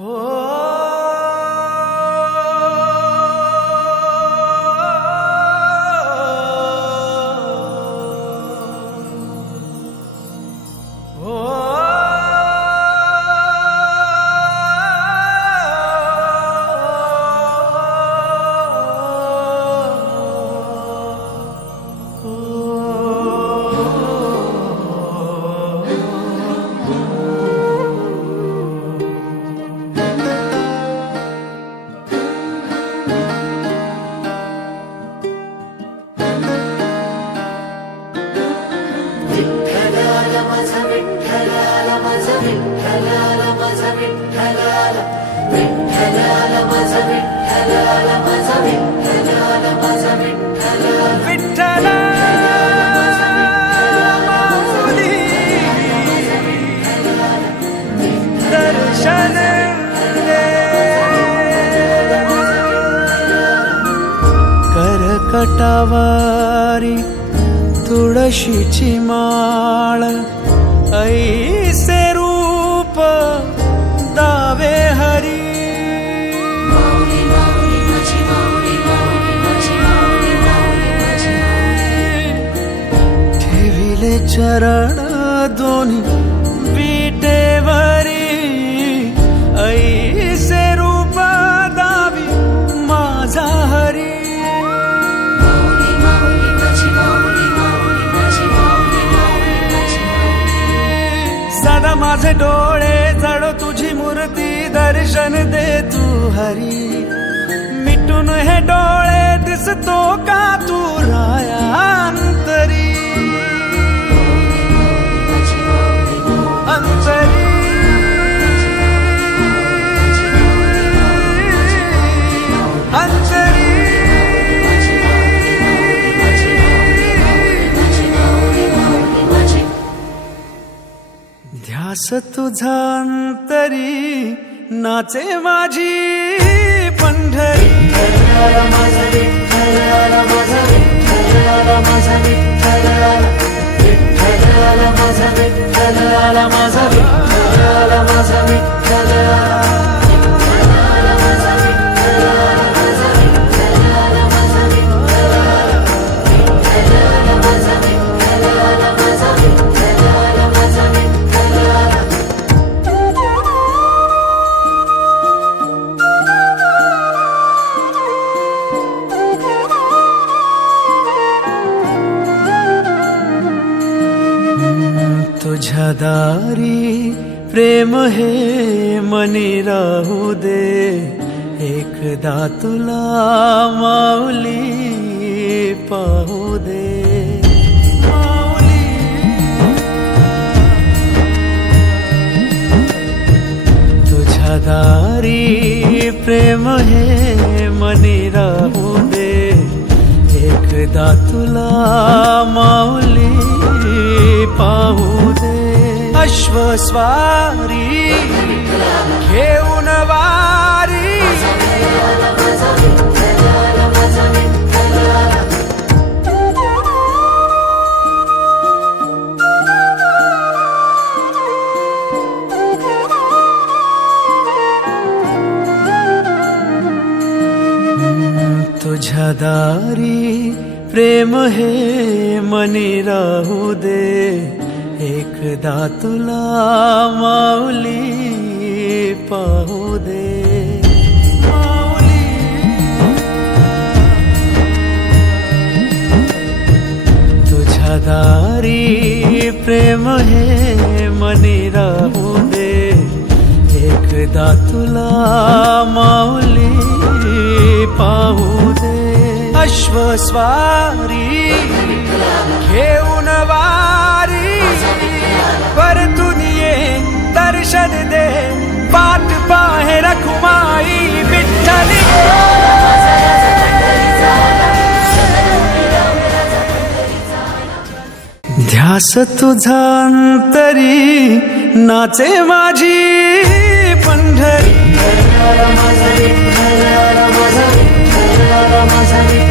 Oh. माऊली दर्शन दे करकटावारी तुळशीची माळ ऐसे रूप दावे हरी ठेविले चरण दोन्ही माझे डोळे जडो तुझी मूर्ती दर्शन दे तू हरी. मिटून हे डोळे दिसतो का तू राया ध्यास तुझा अंतरी नाचे माझी पंढरी. तुझ्या दारी प्रेम हे मनी राहू दे एकदा तुला माऊली पाहू दे माऊली तुझ्या दारी प्रेम हे मनी राहू दे एकदा तुला माऊली पाहू दे. अश्वस्वारी घेऊन वारी. तुझ्या दारी प्रेम हे मनी राहू दे एकदा तुला माऊली पाहू दे माऊली तुझ्या दारी प्रेम हे मनी राहू दे एकदा तुला माऊली पाहू दे अश्वस्वारी घेऊन वारी परतून ये दर्शन दे पाठ पाहे रखुमाई विठ्ठली. ध्यास तुझांतरी नाचे माझी पंढरी. माझा माझा